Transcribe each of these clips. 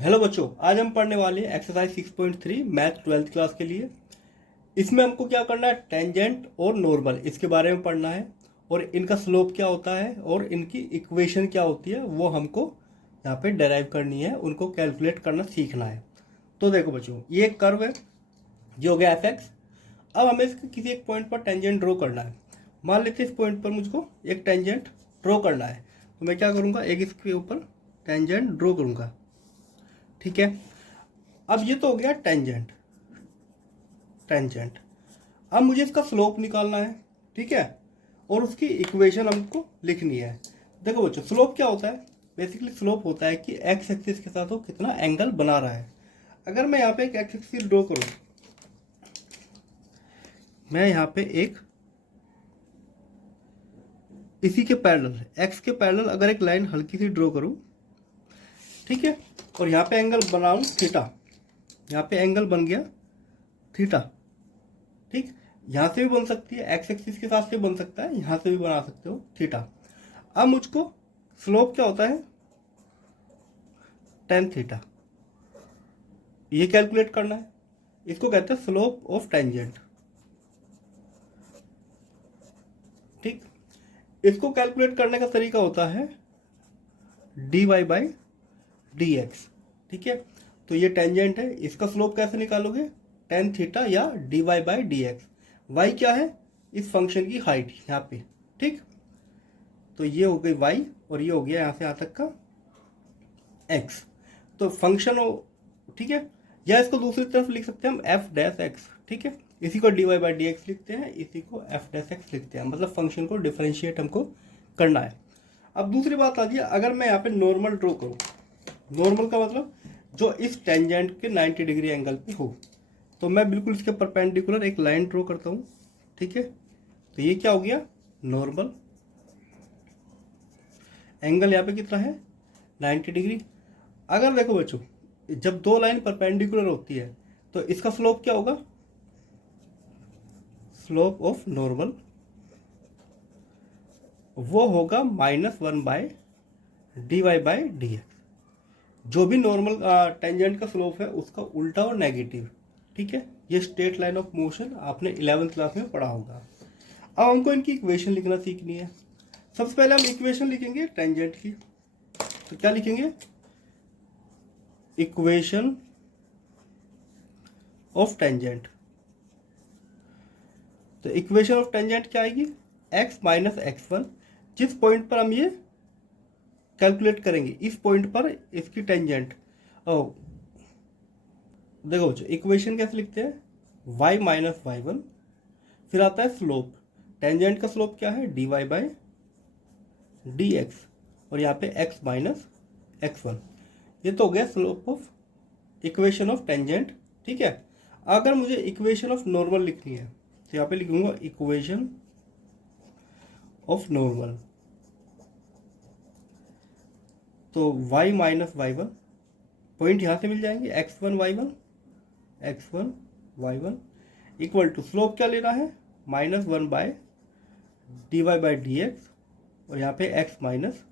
Hello बच्चों, आज हम पढ़ने वाले हैं एक्सरसाइज 6.3 मैथ 12th क्लास के लिए। इसमें हमको क्या करना है, टेंजेंट और नॉर्मल इसके बारे में पढ़ना है और इनका स्लोप क्या होता है और इनकी इक्वेशन क्या होती है वो हमको यहाँ पे डेराइव करनी है, उनको कैलकुलेट करना सीखना है। तो देखो बच्चों, ये एक कर्व है जो हो गया एफ एक्स। अब हमें इसके किसी एक पॉइंट पर टेंजेंट ड्रॉ करना है। मान लेते इस पॉइंट पर मुझको एक टेंजेंट ड्रॉ करना है, तो मैं क्या करूँगा, एक इसके ऊपर टेंजेंट ड्रॉ करूँगा। ठीक है, अब ये तो हो गया टेंजेंट। टेंजेंट अब मुझे इसका स्लोप निकालना है, ठीक है, और उसकी इक्वेशन हमको लिखनी है। देखो बच्चों, स्लोप क्या होता है, बेसिकली स्लोप होता है कि एक्स एक्सिस के साथ वो कितना एंगल बना रहा है। अगर मैं यहाँ पे एक एक्स एक्सिस ड्रॉ करूँ, मैं यहाँ पे एक इसी के पैरेलल, एक्स के पैरेलल अगर एक लाइन हल्की सी ड्रॉ करूँ, ठीक है, और यहाँ पे एंगल बनाऊँ थीटा, यहाँ पे एंगल बन गया थीटा। ठीक, यहाँ से भी बन सकती है, एक्स एक्सिस के साथ से बन सकता है, यहाँ से भी बना सकते हो थीटा। अब मुझको स्लोप क्या होता है, टेन थीटा, ये कैलकुलेट करना है। इसको कहते हैं स्लोप ऑफ टेंजेंट। ठीक, इसको कैलकुलेट करने का तरीका होता है d y by d x. ठीक है, तो ये टेंजेंट है, इसका स्लोप कैसे निकालोगे, टेन थीटा या d y by d x. Y क्या है, इस फंक्शन की हाइट यहाँ पे। ठीक, तो ये हो गई वाई और ये हो गया यहाँ से यहाँ तक का एक्स। तो फंक्शन हो, ठीक है, या इसको दूसरी तरफ लिख सकते हैं हम एफ डैश एक्स। ठीक है, इसी को d y by d x लिखते हैं, इसी को एफ डैश एक्स लिखते हैं, मतलब फंक्शन को डिफरेंशिएट हमको करना है। अब दूसरी बात आ गई, अगर मैं यहाँ पे नॉर्मल ड्रॉ करूँ, नॉर्मल का मतलब जो इस टेंजेंट के 90 डिग्री एंगल पे हो, तो मैं बिल्कुल इसके परपेंडिकुलर एक लाइन ड्रॉ करता हूँ। ठीक है, तो ये क्या हो गया, नॉर्मल। एंगल यहाँ पे कितना है, 90 डिग्री। अगर देखो बच्चों, जब दो लाइन परपेंडिकुलर होती है तो इसका स्लोप क्या होगा, स्लोप ऑफ नॉर्मल वो होगा -1 by d y by d x. जो भी नॉर्मल टेंजेंट का स्लोप है उसका उल्टा और नेगेटिव। ठीक है, ये स्ट्रेट लाइन ऑफ मोशन आपने 11th क्लास में पढ़ा होगा। अब हमको इनकी इक्वेशन लिखना सीखनी है। सबसे पहले हम इक्वेशन लिखेंगे टेंजेंट की, तो क्या लिखेंगे, इक्वेशन ऑफ टेंजेंट। तो इक्वेशन ऑफ टेंजेंट क्या आएगी, x माइनस x1। जिस पॉइंट पर हम ये कैलकुलेट करेंगे, इस पॉइंट पर इसकी टेंजेंट। ओ देखो, इक्वेशन कैसे लिखते हैं, y माइनस y1, फिर आता है स्लोप। टेंजेंट का स्लोप क्या है, dy बाई डी एक्स, और यहाँ पे x माइनस x1। ये तो हो गया slope of equation of tangent. ठीक है, अगर मुझे इक्वेशन ऑफ नॉर्मल लिखनी है तो यहाँ पे लिखूंगा इक्वेशन ऑफ नॉर्मल। तो y माइनस y1 पॉइंट यहाँ से मिल जाएंगे, x1 y1 equal to slope क्या लेना है, -1 by d y by d x, और यहाँ पे x माइनस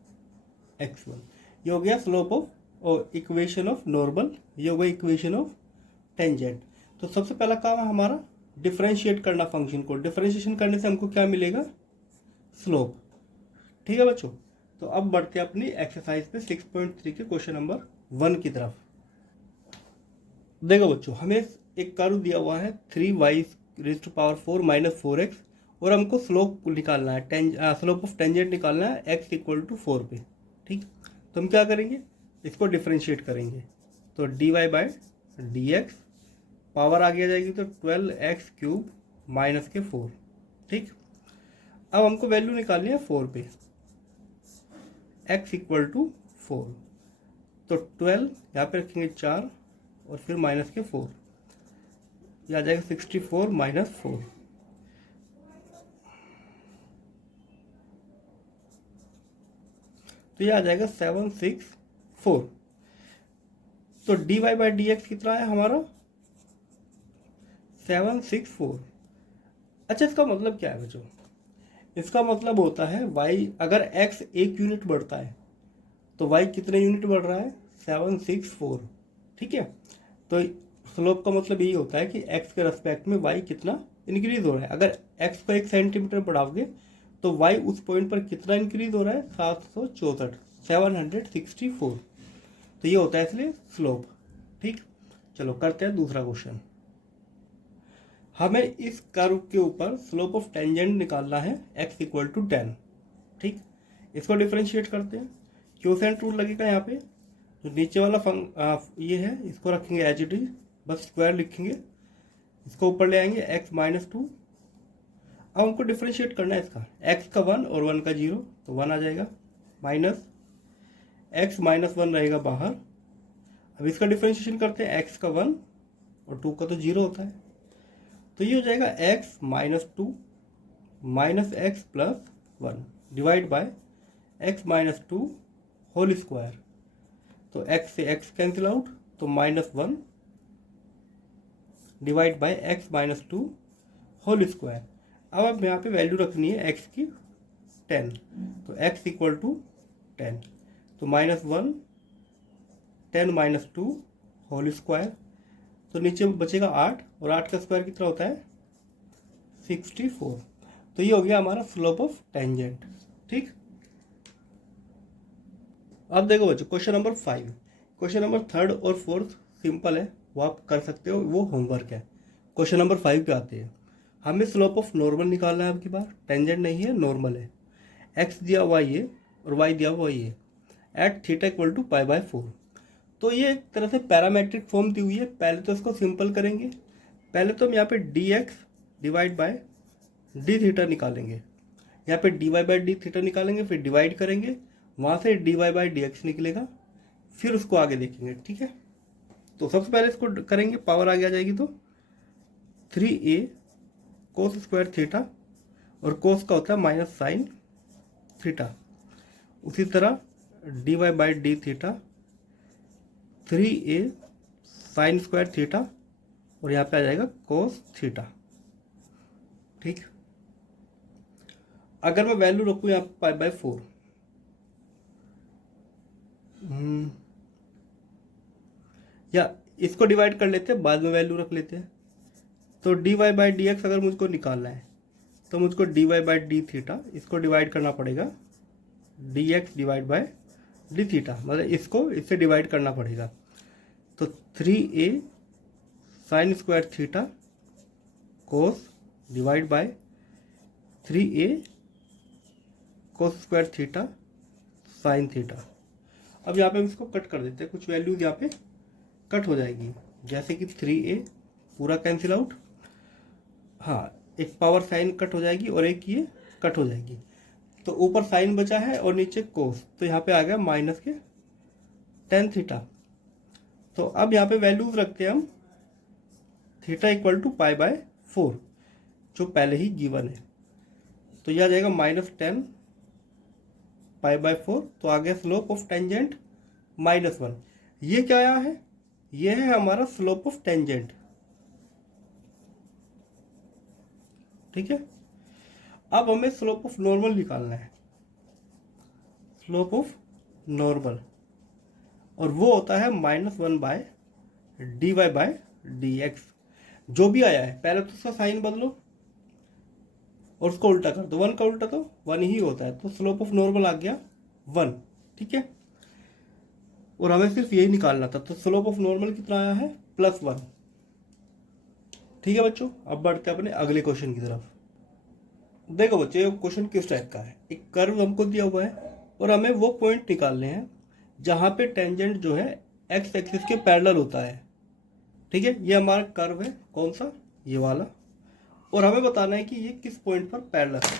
x1। ये हो गया स्लोप ऑफ और इक्वेशन ऑफ नॉर्मल, ये हो गया इक्वेशन ऑफ टेंजेंट। तो सबसे पहला काम है हमारा डिफरेंशिएट करना फंक्शन को। डिफरेंशिएशन करने से हमको क्या मिलेगा, स्लोप। ठीक है बच्चों, तो अब बढ़ते हैं अपनी एक्सरसाइज पे 6.3 के क्वेश्चन नंबर 1 की तरफ। देखो बच्चों, हमें एक कर्व दिया हुआ है 3y⁴ माइनस 4x, और हमको स्लोप निकालना है, स्लोप ऑफ टेंजेंट निकालना है x इक्वल टू 4 पे। ठीक, तो हम क्या करेंगे, इसको डिफरेंशिएट करेंगे। तो d y by d x, power आगे आ जाएगी तो 12x³ माइनस के 4। ठीक, अब हमको वैल्यू निकालनी है 4 पे, x इक्वल टू 4। तो 12 यहाँ पे रखेंगे 4 और फिर माइनस के 4, ये आ जाएगा 64 माइनस 4। तो ये आ जाएगा 764। तो d y by d x कितना है हमारा, 764। अच्छा, इसका मतलब क्या है बच्चों, इसका मतलब होता है y, अगर x 1 यूनिट बढ़ता है तो y कितने यूनिट बढ़ रहा है, 764। ठीक है। तो स्लोप का मतलब यही होता है कि एक्स के रेस्पेक्ट में वाई कितना इंक्रीज हो रहा है। अगर एक्स को 1 सेंटीमीटर बढ़ाओगे तो वाई उस पॉइंट पर कितना इंक्रीज हो रहा है, 764, 764। तो ये होता है इसलिए स्लोप। ठीक, चलो करते हैं दूसरा क्वेश्चन। हमें इस कर्व के ऊपर स्लोप ऑफ टेंजेंट निकालना है x इक्वल टू 10। ठीक, इसको डिफरेंशिएट करते हैं। क्वोशिएंट रूल लगेगा यहाँ पे। जो नीचे वाला ये है इसको रखेंगे एज इट इज, बस स्क्वायर लिखेंगे, इसको ऊपर ले आएंगे x माइनस 2। अब हमको डिफरेंशिएट करना है इसका, x का 1 और 1 का 0, तो 1 आ जाएगा, माइनस x माइनस 1 रहेगा बाहर। अब इसका डिफरेंशिएशन करते हैं, x का 1 और 2 का तो 0 होता है, तो ये हो जाएगा x minus 2 minus x plus 1 divide by x minus 2 whole square. तो x से x कैंसिल आउट, तो minus 1 divide by x minus 2 whole square. अब यहाँ पे वैल्यू रखनी है x की 10, तो x इक्वल टू 10, तो माइनस 1 10 माइनस 2 होल स्क्वायर। तो नीचे बचेगा 8 और 8 का स्क्वायर कितना होता है 64। तो ये हो गया हमारा स्लोप ऑफ टेंजेंट। ठीक, अब देखो बच्चों question number 5। Question number 3rd और 4th सिंपल है, वो आप कर सकते हो, वो होमवर्क है। क्वेश्चन नंबर 5 पे आते हैं। हमें स्लोप ऑफ नॉर्मल निकालना है, अब की बार टेंजेंट नहीं है नॉर्मल है। एक्स दिया हुआ ये और वाई दिया हुआ ये, at theta equal to pi by 4। तो ये एक तरह से पैरामेट्रिक फॉर्म दी हुई है। पहले तो इसको सिंपल करेंगे। पहले तो हम यहाँ पे d x divide by d theta निकालेंगे, यहाँ पे d y by d theta निकालेंगे, फिर डिवाइड करेंगे, वहाँ से d y by d x निकलेगा, फिर उसको आगे देखेंगे। ठीक है, तो सबसे पहले इसको करेंगे, पावर आगे आ जाएगी, तो 3a कोस स्क्वायर थीटा, और कोस का होता है माइनस साइन थीटा। उसी तरह d y by d theta 3a sine square theta, और यहाँ पे आ जाएगा कोस थीटा। ठीक, अगर मैं वैल्यू रखूँ यहाँ पे पाई बाय 4, या इसको डिवाइड कर लेते हैं, बाद में वैल्यू रख लेते हैं। तो d y by d x अगर मुझको निकालना है तो मुझको d y by d theta इसको डिवाइड करना पड़ेगा, d x divide by d theta, मतलब इसको इससे डिवाइड करना पड़ेगा। तो 3a sine square theta cos divide by 3a cos square theta sine theta. अब यहाँ पे हम इसको कट कर देते हैं, कुछ वैल्यूज यहाँ पे कट हो जाएगी, जैसे कि 3a पूरा कैंसिल आउट, हाँ एक पावर साइन कट हो जाएगी और एक ये कट हो जाएगी। तो ऊपर साइन बचा है और नीचे कोस, तो यहाँ पे आ गया माइनस के tan थीटा। तो अब यहाँ पे वैल्यूज रखते हैं हम, theta equal to pi by 4 जो पहले ही गिवन है, तो यह आ जाएगा माइनस 10 पाई बाय 4। तो आ गया स्लोप ऑफ टेंजेंट -1। ये क्या आया है, ये है हमारा स्लोप ऑफ टेंजेंट। ठीक है, अब हमें स्लोप ऑफ नॉर्मल निकालना है, स्लोप ऑफ नॉर्मल, और वो होता है -1 by d y by d x. जो भी आया है पहले तो उसका साइन बदलो और उसको उल्टा कर दो, 1 का उल्टा तो 1 ही होता है, तो स्लोप ऑफ नॉर्मल आ गया 1। ठीक है, और हमें सिर्फ यही निकालना था, तो स्लोप ऑफ नॉर्मल कितना आया है +1। ठीक है बच्चों, अब बढ़ते हैं अपने अगले क्वेश्चन की तरफ। देखो बच्चों, ये क्वेश्चन किस टाइप का है, एक कर्व हमको दिया हुआ है और हमें वो पॉइंट निकालने हैं जहां पे टेंजेंट जो है एक्स एक्सिस के पैरेलल होता है। ठीक है, ये हमारा कर्व है, कौन सा, ये वाला, और हमें बताना है कि ये किस पॉइंट पर पैरेलल है।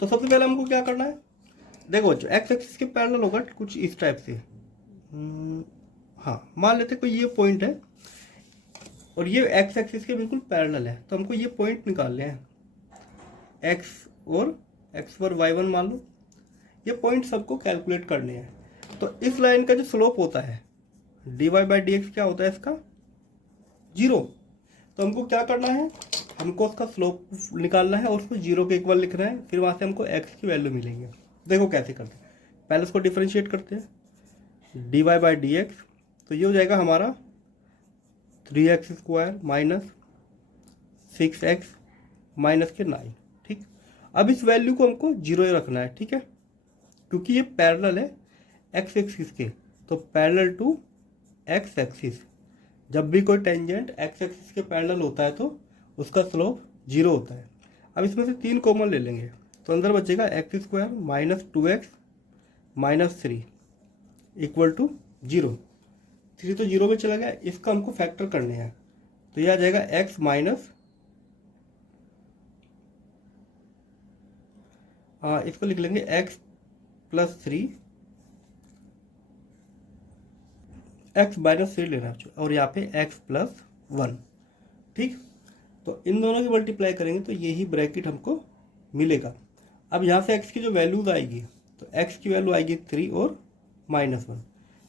तो सबसे पहले हमको क्या करना है, देखो बच्चों एक्स एक्सिस के पैरेलल होगा कुछ इस टाइप से। हाँ, मान लेते कोई ये पॉइंट है और ये एक्स एक्सिस के बिल्कुल पैरेलल है, तो हमको ये पॉइंट निकालने हैं, एक्स और एक्स पर y1 मान लो, ये पॉइंट सबको कैलकुलेट करने हैं। तो इस लाइन का जो स्लोप होता है d y by d x क्या होता है इसका 0। तो हमको क्या करना है, हमको उसका स्लोप निकालना है और उसको 0 के इक्वल लिखना है, फिर वहाँ से हमको x की वैल्यू मिलेगी। देखो कैसे करते हैं, पहले उसको डिफरेंशिएट करते हैं, d y by d x, तो ये हो जाएगा हमारा 3x² माइनस 6x माइनस के 9। ठीक, अब इस वैल्यू को हमको 0 रखना है। ठीक है, क्योंकि ये पैरेलल है एक्स एक्सिस के, तो पैरेलल टू एक्स एक्सिस, जब भी कोई टेंजेंट एक्स एक्सिस के पैरेलल होता है तो उसका स्लोप 0 होता है। अब इसमें से 3 कॉमन ले लेंगे, तो अंदर बचेगा x² minus 2x minus 3 equal to 0। 3 तो 0 में चला गया, इसका हमको फैक्टर करने हैं, तो यह आ जाएगा x माइनस, इसको लिख लेंगे x प्लस 3, x माइनस 3 लेना है और यहाँ पे x प्लस 1। ठीक, तो इन दोनों की मल्टीप्लाई करेंगे तो यही ब्रैकेट हमको मिलेगा। अब यहाँ से x की जो वैल्यूज आएगी, तो x की वैल्यू आएगी 3 और -1,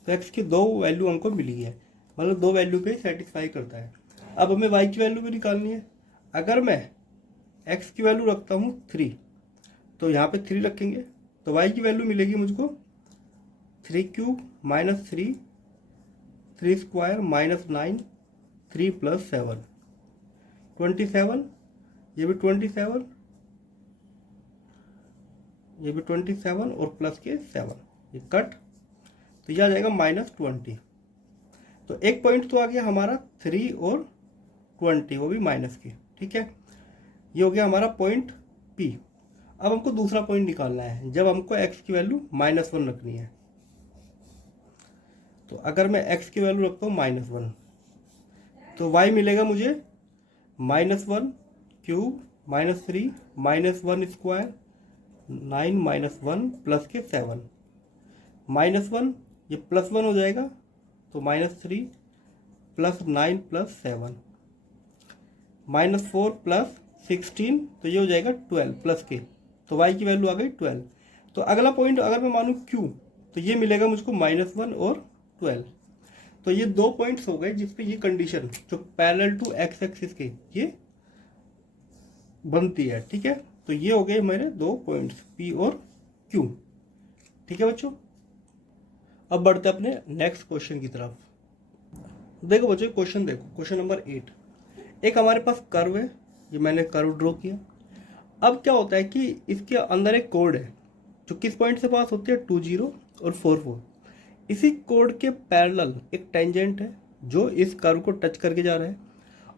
तो x की 2 वैल्यू हमको मिली है, मतलब 2 वैल्यू पे सेटिस्फाई करता है। अब हमें y की वैल्यू भी निकालनी है। अगर मैं x की वैल्यू रखता हूँ 3, तो यहाँ पे 3 रखेंगे, तो y की वैल्यू मिलेगी मुझको 3³ माइनस 3, 3² माइनस 9, 3 प्लस 7, 27, ये भी 27, ये भी 27 और प्लस के 7, ये कट, तो यह आ जाएगा -20। तो एक पॉइंट तो आ गया हमारा 3 और 20, वो भी माइनस की। ठीक है, ये हो गया हमारा पॉइंट P। अब हमको दूसरा पॉइंट निकालना है, जब हमको x की वैल्यू -1 रखनी है। तो अगर मैं x की वैल्यू रखता हूँ -1, तो y मिलेगा मुझे -1³ माइनस 3 -1² 9 -1 प्लस के 7, -1 ये +1 हो जाएगा, तो -3 प्लस 9 प्लस 7, -4 प्लस 16, तो ये हो जाएगा 12 प्लस के, तो y की वैल्यू आ गई 12। तो अगला पॉइंट अगर मैं मानूँ q, तो ये मिलेगा मुझको -1 और 12। तो ये 2 पॉइंट्स हो गए जिसपे ये कंडीशन जो पैरेलल टू एक्स एक्सिस के ये बनती है। ठीक है, तो ये हो गए मेरे 2 पॉइंट्स P और Q। ठीक है बच्चों, अब बढ़ते अपने नेक्स्ट क्वेश्चन की तरफ। देखो बच्चों, क्वेश्चन देखो, क्वेश्चन नंबर 8। एक हमारे पास कर्व है, ये मैंने कर्व ड्रॉ किया। अब क्या होता है कि इसके अंदर एक कोड है जो किस पॉइंट से पास होती है, 2 0 और 4 4। इसी कोड के पैरेलल एक टेंजेंट है जो इस कर्व को टच करके जा रहा है,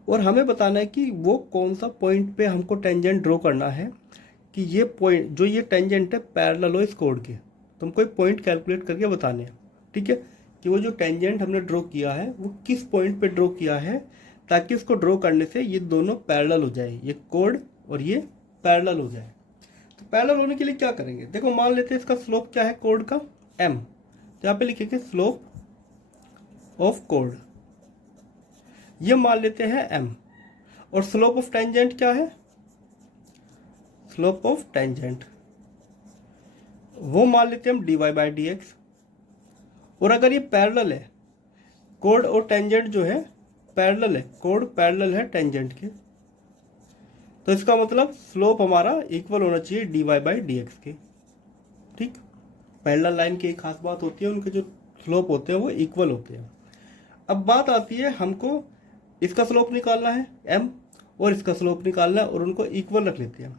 और हमें बताना है कि वो कौन सा पॉइंट पे हमको टेंजेंट ड्रॉ करना है कि ये पॉइंट जो ये टेंजेंट है पैरेलल हो इस कोड के। तो हमको एक पॉइंट कैलकुलेट करके बताने हैं। ठीक है, कि वो जो टेंजेंट हमने ड्रॉ किया है वो किस पॉइंट पे ड्रॉ किया है, ताकि उसको ड्रॉ करने से ये दोनों पैरेलल हो जाए, ये कोड और ये पैरेलल हो जाए। तो पैरेलल होने के लिए क्या करेंगे, देखो मान लेते हैं इसका स्लोप क्या है कोड का, m, तो यहाँ पे लिखेंगे स्लोप ऑफ कोड, ये मान लेते हैं m। और स्लोप ऑफ टेंजेंट क्या है, स्लोप ऑफ टेंजेंट वो मान लेते हैं हम dy/dx। और अगर ये पैरेलल है, कोड और टेंजेंट जो है पैरेलल है, कोड पैरेलल है टेंजेंट के, तो इसका मतलब स्लोप हमारा इक्वल होना चाहिए dy/dx के। ठीक, पैरेलल लाइन की एक खास बात होती है, उनके जो स्लोप होते हैं वो इक्वल होते हैं। अब बात आती है हमको इसका स्लोप निकालना है m और इसका स्लोप निकालना है, और उनको इक्वल रख लेते हैं।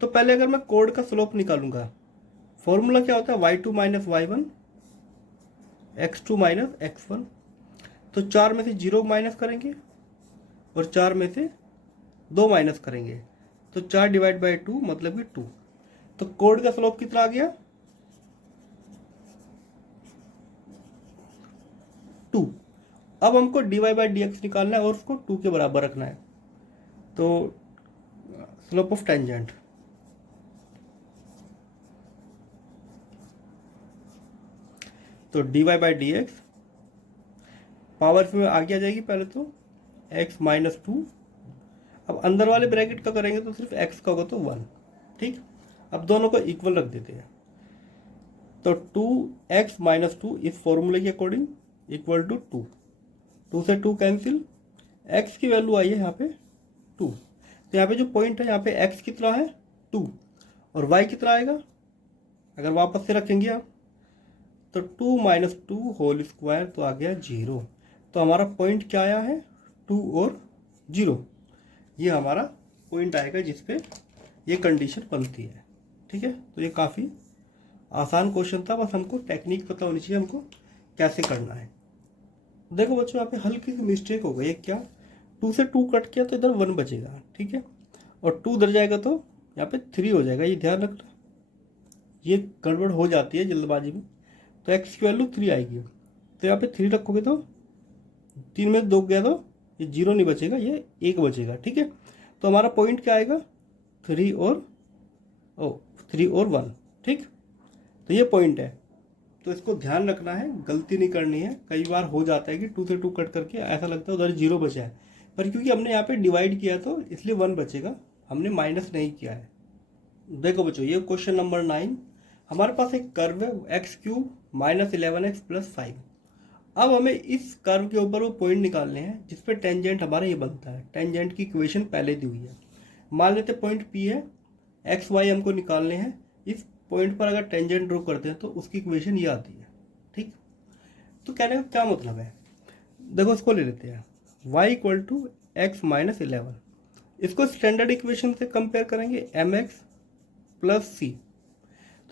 तो पहले अगर मैं कोड का स्लोप निकालूंगा, फॉर्मूला क्या होता है, y2 minus y1 x2 minus x1। तो 4 में से 0 माइनस करेंगे और 4 में से 2 माइनस करेंगे, तो 4 डिवाइड बाई 2 मतलब कि 2। तो कोड का स्लोप कितना आ गया, 2। अब हमको dy/dx निकालना है और उसको 2 के बराबर रखना है। तो स्लोप ऑफ टेंजेंट, तो dy/dx पावर में आगे आ जाएगी पहले तो x माइनस 2। अब अंदर वाले ब्रैकेट का करेंगे तो सिर्फ x का होगा तो 1। ठीक, अब दोनों को इक्वल रख देते हैं, तो 2x माइनस 2 इस फॉर्मूले के अकॉर्डिंग इक्वल टू 2। 2 से 2 कैंसिल, x की वैल्यू आई है यहाँ पे 2। तो यहाँ पे जो पॉइंट है यहाँ पे x कितना है 2 और y कितना आएगा, अगर वापस से रखेंगे आप तो 2 माइनस 2 होल स्क्वायर तो आ गया 0। तो हमारा पॉइंट क्या आया है, 2 और 0। ये हमारा पॉइंट आएगा जिस पे ये कंडीशन बनती है। ठीक है, तो ये काफ़ी आसान क्वेश्चन था, बस हमको टेक्निक पता होनी चाहिए हमको कैसे करना है। देखो बच्चों, यहाँ पे हल्की सी मिस्टेक हो गई। क्या, 2 से 2 कट किया तो इधर 1 बचेगा, ठीक है, और 2 इधर जाएगा तो यहाँ पे 3 हो जाएगा। ये ध्यान रखना, ये गड़बड़ हो जाती है जल्दबाजी में। तो x की वैल्यू 3 आएगी, तो यहाँ पे 3 रखोगे तो 3 में 2 गया तो ये 0 नहीं बचेगा, ये 1 बचेगा। ठीक है, तो हमारा पॉइंट क्या आएगा, 3 और 1। ठीक, तो ये पॉइंट है। तो इसको ध्यान रखना है, गलती नहीं करनी है। कई बार हो जाता है कि 2 से 2 कट करके ऐसा लगता है उधर 0 बचा है, पर क्योंकि हमने यहाँ पे डिवाइड किया तो इसलिए 1 बचेगा, हमने माइनस नहीं किया है। देखो बच्चों, ये क्वेश्चन नंबर 9। हमारे पास एक कर्व है x³ माइनस 11x प्लस 5। अब हमें इस कर्व के ऊपर वो पॉइंट निकालने हैं जिस पे टेंजेंट हमारा ये बनता है। टेंजेंट की इक्वेशन पहले दी हुई है, मान लेते पॉइंट P है, XY हमको निकालने हैं। इस पॉइंट पर अगर टेंजेंट ड्रॉ करते हैं तो उसकी इक्वेशन ये आती है। ठीक, तो कहने का क्या मतलब है, देखो इसको ले लेते हैं y equal to x minus 11। इसको स्टैंडर्ड इक्वेशन से कंपेयर करेंगे mx प्लस सी।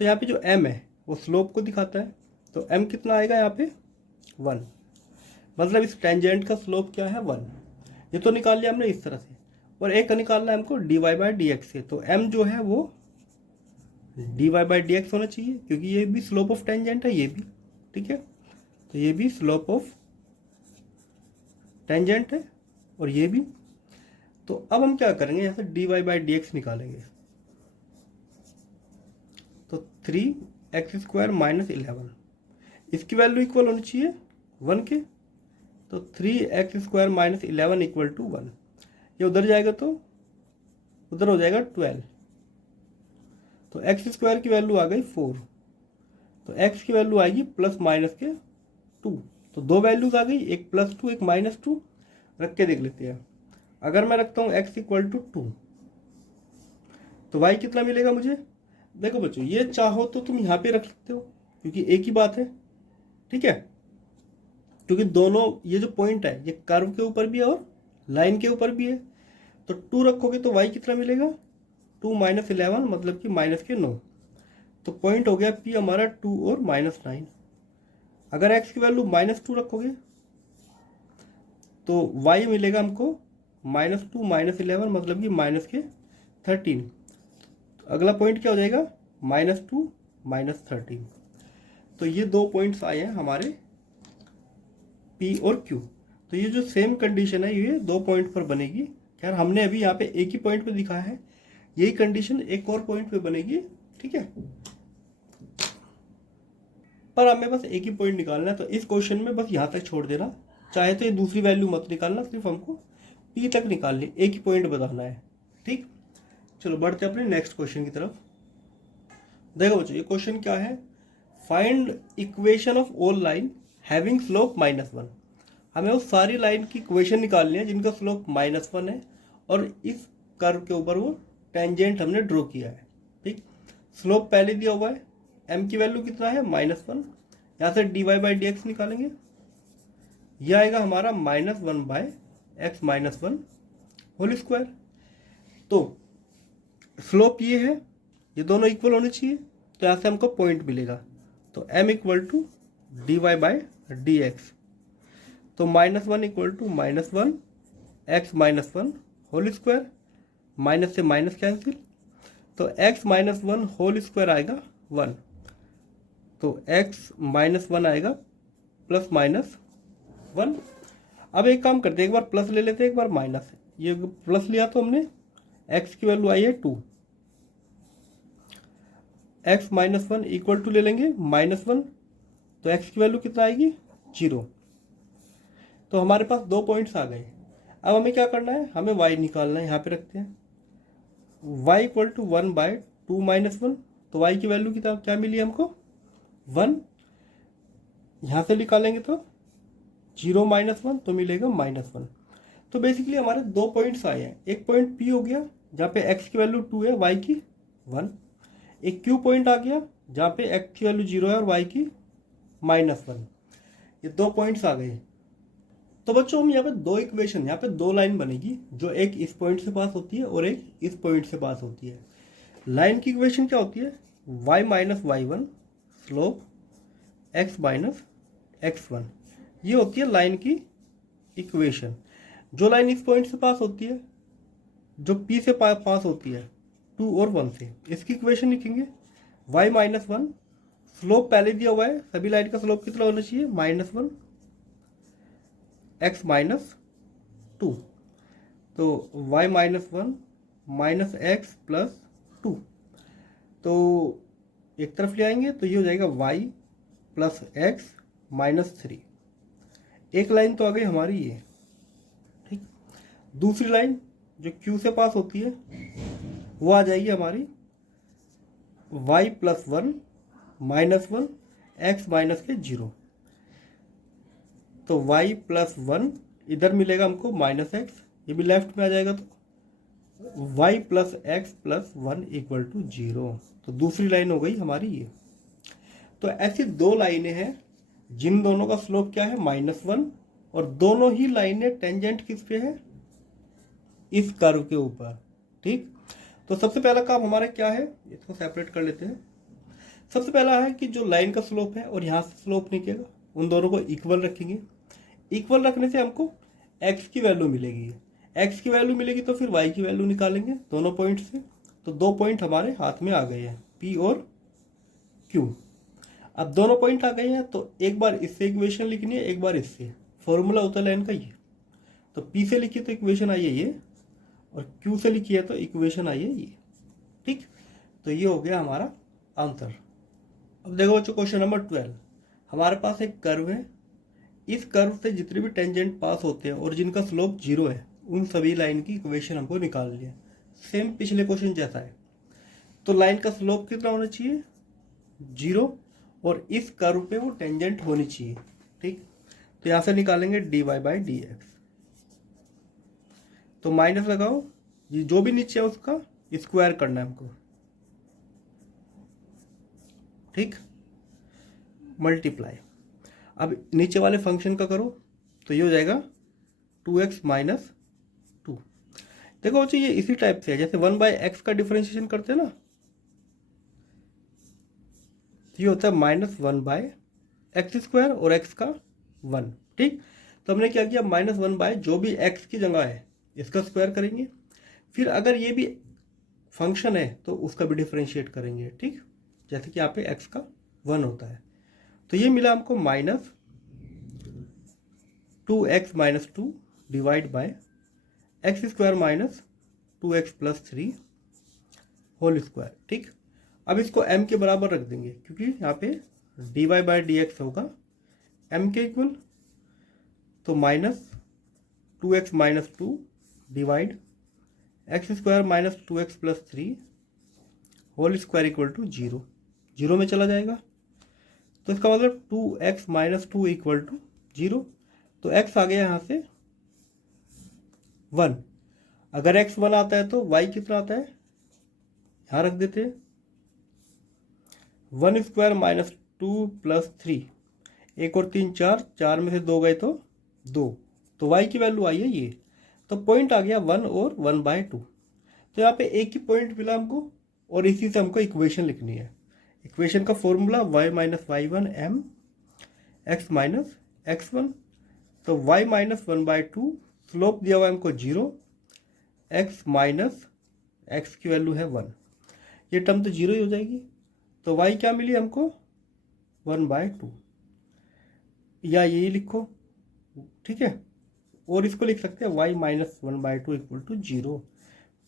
तो यहाँ पे जो m है वो स्लोप को दिखाता है, तो m कितना आएगा यहाँ पे 1। मतलब इस टेंजेंट का स्लोप क्या है 1। ये तो निकाल लिया हमने इस तरह से, और एक निकालना है हमको dy/dx से। तो m जो है वो dy/dx होना चाहिए, क्योंकि ये भी स्लोप ऑफ टेंजेंट है, ये भी। ठीक है, तो ये भी स्लोप ऑफ टेंजेंट है और ये भी। तो अब हम क्या करेंगे, यहाँ से dy/dx निकालेंगे। तो 3x² माइनस 11, इसकी वैल्यू इक्वल होनी चाहिए 1 के। तो 3x² माइनस 11 इक्वल टू 1। ये उधर जाएगा तो उधर हो जाएगा 12। तो x² की वैल्यू आ गई 4। तो x की वैल्यू आएगी प्लस माइनस के 2। तो दो वैल्यूज आ गई, एक +2 एक -2। रख के देख लेते हैं। अगर मैं रखता हूँ x इक्वल टू 2 तो y कितना मिलेगा मुझे। देखो बच्चों, ये चाहो तो तुम यहाँ पे रख सकते हो क्योंकि एक ही बात है। ठीक है, क्योंकि दोनों ये जो पॉइंट है ये कर्व के ऊपर भी है और लाइन के ऊपर भी है। तो 2 रखोगे तो y कितना मिलेगा, 2 माइनस 11 मतलब कि माइनस के 9। तो पॉइंट हो गया P हमारा 2 और -9। अगर x की वैल्यू -2 रखोगे तो y मिलेगा हमको -2 माइनस 11 मतलब कि माइनस के 13। तो अगला पॉइंट क्या हो जाएगा, -2 -13। तो ये दो पॉइंट्स आए हैं हमारे P और Q। तो ये जो सेम कंडीशन है ये दो पॉइंट पर बनेगी। खैर हमने अभी यहाँ पे एक ही पॉइंट पे दिखाया है, यही कंडीशन एक और पॉइंट पे बनेगी। ठीक है, पर हमें बस एक ही पॉइंट निकालना है। तो इस क्वेश्चन में बस यहाँ तक छोड़ देना, चाहे तो ये दूसरी वैल्यू मत निकालना, सिर्फ हमको P तक निकालनी, एक ही पॉइंट बताना है। ठीक, चलो बढ़ते अपने नेक्स्ट क्वेश्चन की तरफ। देखो बच्चों, ये क्वेश्चन क्या है, find equation of all line having slope -1। हमें उस सारी लाइन की इक्वेशन निकालनी है जिनका स्लोप -1 है और इस कर्व के ऊपर वो टेंजेंट हमने ड्रॉ किया है। ठीक, स्लोप पहले दिया हुआ है, m की वैल्यू कितना है -1। यहाँ से dy/dx निकालेंगे, यह आएगा हमारा -1/x - 1 होल स्क्वायर। तो स्लोप ये है, ये दोनों इक्वल होने चाहिए, तो यहाँ से हमको पॉइंट मिलेगा। तो m इक्वल टू dy/dx। तो -1 equal to -1 x - 1 whole square, minus से माइनस कैंसिल। तो x - 1 होल स्क्वायर आएगा 1। तो x - 1 आएगा +-1। अब एक काम करते हैं, एक बार प्लस ले लेते हैं, एक बार माइनस। ये प्लस लिया तो हमने, x की वैल्यू आई है 2, x - 1 इक्वल टू ले लेंगे -1। तो x की वैल्यू कितना आएगी 0। तो हमारे पास दो पॉइंट्स आ गए। अब हमें क्या करना है, हमें y निकालना है। यहाँ पे रखते हैं y इक्वल टू 1/2 - 1। तो y की वैल्यू कितना क्या मिली हमको 1। यहाँ से निकालेंगे तो 0 - 1 तो मिलेगा -1। तो बेसिकली हमारे दो पॉइंट्स आए हैं। एक पॉइंट P हो गया जहाँ पे x की वैल्यू 2 है, y की 1। एक Q पॉइंट आ गया जहाँ पे x की वैल्यू 0 है और y की -1। ये 2 पॉइंट्स आ गए। तो बच्चों हम यहाँ पे दो इक्वेशन, यहाँ पे दो लाइन बनेगी, जो एक इस पॉइंट से पास होती है और एक इस पॉइंट से पास होती है। लाइन की इक्वेशन क्या होती है? y minus y1 slope x minus x1, ये होती है लाइन की इक्वेशन। जो लाइन इस पॉइंट से पास होती है, जो P से पास होती है 2 और 1 से, इसकी इक्वेशन लिखेंगे y माइनस 1 स्लोप पहले दिया हुआ है, सभी लाइन का स्लोप कितना होना चाहिए? -1 x माइनस 2, तो y minus 1 minus x plus 2, तो एक तरफ ले आएंगे तो ये हो जाएगा y प्लस x माइनस 3। एक लाइन तो आ गई हमारी ये, ठीक। दूसरी लाइन जो Q से पास होती है वो आ जाएगी हमारी y plus 1 minus 1 x minus के 0, तो y प्लस 1 इधर मिलेगा हमको माइनस x, ये भी लेफ्ट में आ जाएगा, तो y plus x plus 1 equal to 0। तो दूसरी लाइन हो गई हमारी ये। तो ऐसी दो लाइनें हैं जिन दोनों का स्लोप क्या है? -1, और दोनों ही लाइनें टेंजेंट किस पे है? इस कर्व के ऊपर, ठीक। तो सबसे पहला काम हमारा क्या है? इसको सेपरेट कर लेते हैं। सबसे पहला है कि जो लाइन का स्लोप है और यहाँ से स्लोप निकलेगा, उन दोनों को इक्वल रखेंगे। इक्वल रखने से हमको x की वैल्यू मिलेगी, x की वैल्यू मिलेगी तो फिर y की वैल्यू निकालेंगे दोनों पॉइंट से। तो दो पॉइंट हमारे हाथ में आ गए हैं, P और Q। अब दोनों पॉइंट आ गए हैं तो एक बार इससे इक्वेशन लिखनी है, एक बार इससे। फॉर्मूला होता है लाइन का ये, तो P से लिखिए तो इक्वेशन आई है ये, और Q से लिखिए तो इक्वेशन आई है ये, ठीक। तो ये हो गया हमारा आंसर। अब देखो बच्चों क्वेश्चन नंबर 12। हमारे पास एक कर्व है, इस कर्व से जितने भी टेंजेंट पास होते हैं और जिनका स्लोप 0 है, उन सभी लाइन की इक्वेशन हमको निकालनी है। सेम पिछले क्वेश्चन जैसा है। तो लाइन का स्लोप कितना होना चाहिए? 0, और इस कर्व पे वो टेंजेंट होनी चाहिए, ठीक। तो यहां से निकालेंगे dy/dx, तो माइनस लगाओ, ये जो भी नीचे है उसका स्क्वायर करना है हमको, ठीक, मल्टीप्लाई। अब नीचे वाले फंक्शन का करो तो ये हो जाएगा 2x माइनस 2। देखो बच्चों ये इसी टाइप से है जैसे 1/x का डिफरेंशिएशन करते हैं ना, ये होता है -1/x² और x का 1, ठीक। तो हमने क्या किया, -1/ जो भी x की जगह है इसका स्क्वायर करेंगे, फिर अगर ये भी फंक्शन है तो उसका भी डिफरेंशिएट करेंगे, ठीक। जैसे कि यहाँ पे x का 1 होता है, तो ये मिला हमको -2x minus 2 divide by x² minus 2x plus 3 whole square, ठीक। अब इसको m के बराबर रख देंगे क्योंकि यहाँ पे dy/dx होगा m के इक्वल, तो -2x minus 2 divide x² minus 2x plus 3 whole square equal to 0, 0 में चला जाएगा। तो इसका मतलब 2x माइनस 2 इक्वल टू 0, तो x आ गया यहाँ से 1। अगर x 1 आता है तो y कितना आता है? यहाँ रख देते हैं 1² माइनस 2 प्लस 3, 1 और 3 4, 4 में से 2 गए तो 2, तो y की वैल्यू आई है ये। तो पॉइंट आ गया 1 और 1/2। तो यहाँ पे एक ही पॉइंट मिला हमको और इसी से हमको इक्वेशन लिखनी है। इक्वेशन का formula y minus y1 m x minus x1, तो y माइनस 1/2, स्लोप दिया हुआ है हमको 0, x माइनस x की वैल्यू है 1, ये टर्म तो 0 ही हो जाएगी। तो y क्या मिली हमको? 1/2, या यही लिखो, ठीक है। और इसको लिख सकते हैं y माइनस 1/2 इक्वल टू 0।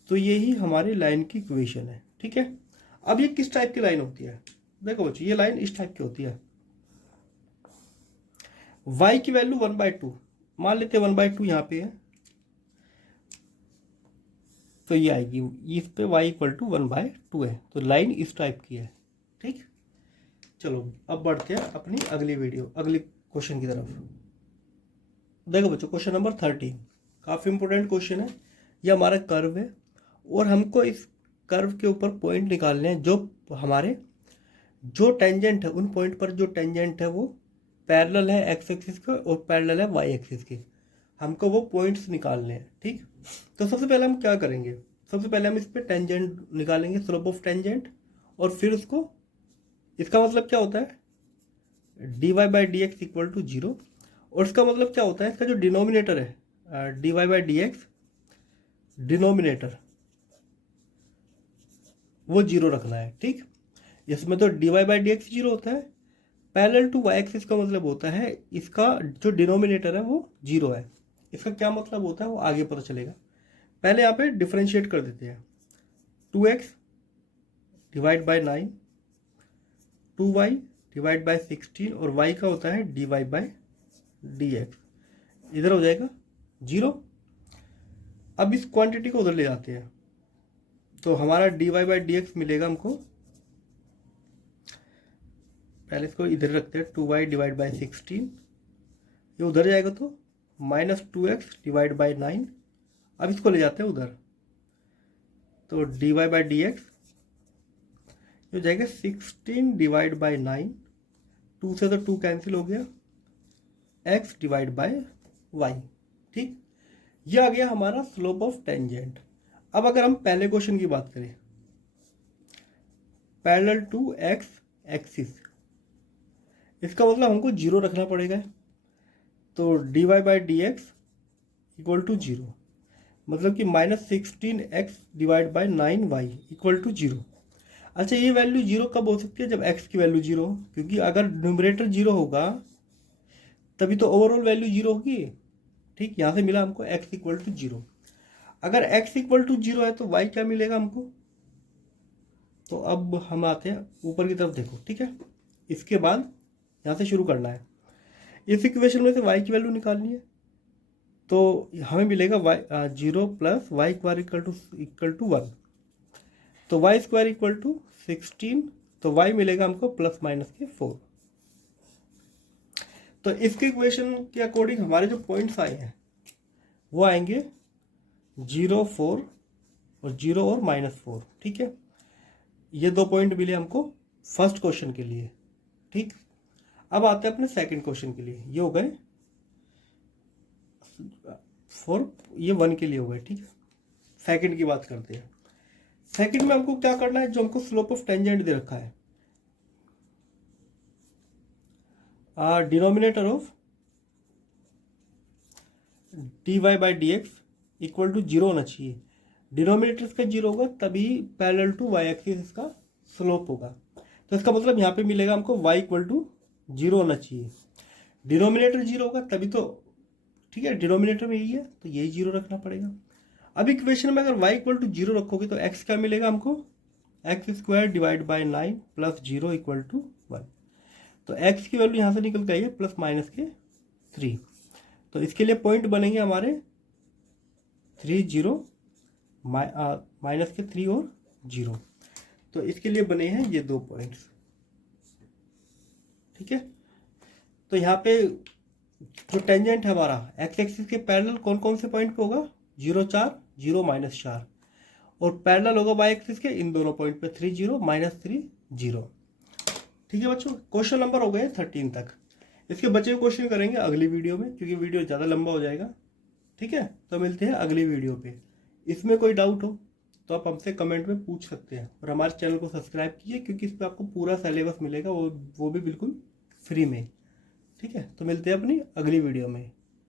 तो यही हमारी लाइन की इक्वेशन है, ठीक है। अब ये किस टाइप की लाइन होती है? देखो बच्चों ये लाइन इस टाइप की होती है, y की वैल्यू 1/2 मान लेते हैं, 1/2 यहाँ पे है तो ये आएगी, इस पे y इक्वल टू 1/2 है, तो लाइन इस टाइप की है, ठीक। चलो अब बढ़ते हैं अपनी अगली क्वेश्चन की तरफ। देखो बच्चों क्वेश्चन नंबर 13 काफ़ी इंपॉर्टेंट क्वेश्चन है। ये हमारा कर्व है और हमको इस कर्व के ऊपर पॉइंट निकालने हैं जो हमारे जो टेंजेंट है, उन पॉइंट पर जो टेंजेंट है वो पैरेलल है एक्स एक्सिस के और पैरेलल है वाई एक्सिस के, हमको वो पॉइंट्स निकालने हैं। ठीक, तो सबसे पहले हम क्या करेंगे, सबसे पहले हम इस पे टेंजेंट निकालेंगे, स्लोप ऑफ टेंजेंट, और फिर उसको, इसका मतलब क्या होता है d y by d x equal to zero, और इसका मतलब क्या होता है, इसका जो डिनोमिनेटर है d y by d x, denominator वो जीरो रखना है। ठीक, इसमें तो d y by d x zero होता है, पैरेलल टू वाई एक्सिस का मतलब होता है इसका जो डिनोमिनेटर है वो जीरो है। इसका क्या मतलब होता है वो आगे पता चलेगा, पहले यहाँ पे डिफ्रेंशिएट कर देते हैं। 2x divide by 9, 2y divide by 16, और y का होता है dy बाई डी एक्स, इधर हो जाएगा जीरो। अब इस क्वांटिटी को उधर ले जाते हैं, तो हमारा dy बाई डी एक्स मिलेगा हमको, पहले इसको इधर रखते हैं, 2y डिवाइड बाई 16, ये उधर जाएगा तो -2x डिवाइड बाई 9, अब इसको ले जाते हैं उधर, तो dy बाई डी एक्स हो जाएगा 16 डिवाइड बाई 9, 2 से तो 2 कैंसिल हो गया, x डिवाइड बाई y। ठीक, ये आ गया हमारा स्लोप ऑफ टेंजेंट। अब अगर हम पहले क्वेश्चन की बात करें, पैरेलल टू x एक्सिस, इसका मतलब हमको जीरो रखना पड़ेगा, तो d y by d x equal to zero, मतलब कि -16x divide by 9y equal to zero. अच्छा, ये वैल्यू जीरो कब हो सकती है, जब x की वैल्यू जीरो हो, क्योंकि अगर न्यूमरेटर जीरो होगा तभी तो ओवरऑल वैल्यू जीरो होगी। ठीक, यहाँ से मिला हमको x इक्वल टू जीरो, अगर x इक्वल टू जीरो है तो y क्या मिलेगा हमको, तो अब हम आते हैं ऊपर की तरफ, देखो ठीक है, इसके बाद यहाँ से शुरू करना है, इस इक्वेशन में से y की वैल्यू निकालनी है, तो हमें मिलेगा y zero plus y square equal to 1, तो वाई स्क्वायर इक्वल टू 16, तो y मिलेगा हमको प्लस माइनस के 4। तो इसके इक्वेशन के अकॉर्डिंग हमारे जो पॉइंट्स आए हैं वो आएंगे 0, 4 और 0 और -4। ठीक है, ये 2 पॉइंट मिले हमको फर्स्ट क्वेश्चन के लिए। ठीक, अब आते हैं अपने सेकंड क्वेश्चन के लिए, ये हो गए 4, ये 1 के लिए हो गए। ठीक है, सेकंड की बात करते हैं। सेकंड में हमको क्या करना है, जो हमको स्लोप ऑफ टेंजेंट दे रखा है, denominator of d y by d x equal to zero होना चाहिए, डिनोमिनेटर इसका जीरो होगा तभी पैरेलल टू वाई एक्सिस इसका स्लोप होगा, तो इसका मतलब यहाँ पे मिलेगा हमको y इक्वल टू जीरो होना चाहिए, डिनोमिनेटर जीरो होगा तभी तो, ठीक है, डिनोमिनेटर में यही है तो यही जीरो रखना पड़ेगा। अब इक्वेशन में अगर y इक्वल टू जीरो रखोगे तो x क्या मिलेगा हमको, x square divide by 9 plus zero equal to 1, तो x की वैल्यू यहाँ से निकल गई है प्लस माइनस के 3, तो इसके लिए पॉइंट बनेंगे हमारे 3, 0, माइनस के 3 और 0, तो इसके लिए बने हैं ये 2 पॉइंट्स। ठीक है, तो यहाँ पे जो टेंजेंट है हमारा एक्स एक्सिस के पैरेलल कौन कौन से पॉइंट पे होगा, 0, 4, 0, -4, और पैरेलल होगा वाई एक्सिस के इन दोनों पॉइंट पे 3, 0, -3, 0। ठीक है बच्चों, क्वेश्चन नंबर हो गए 13 तक। इसके बचे हुए क्वेश्चन करेंगे अगली वीडियो में, क्योंकि वीडियो ज़्यादा लंबा हो जाएगा। ठीक है, तो मिलते हैं अगली वीडियो पे। इसमें कोई डाउट हो तो आप हमसे कमेंट में पूछ सकते हैं, और हमारे चैनल को सब्सक्राइब कीजिए, क्योंकि इस पर आपको पूरा सिलेबस मिलेगा, वो भी बिल्कुल फ्री में। ठीक है, तो मिलते हैं अपनी अगली वीडियो में।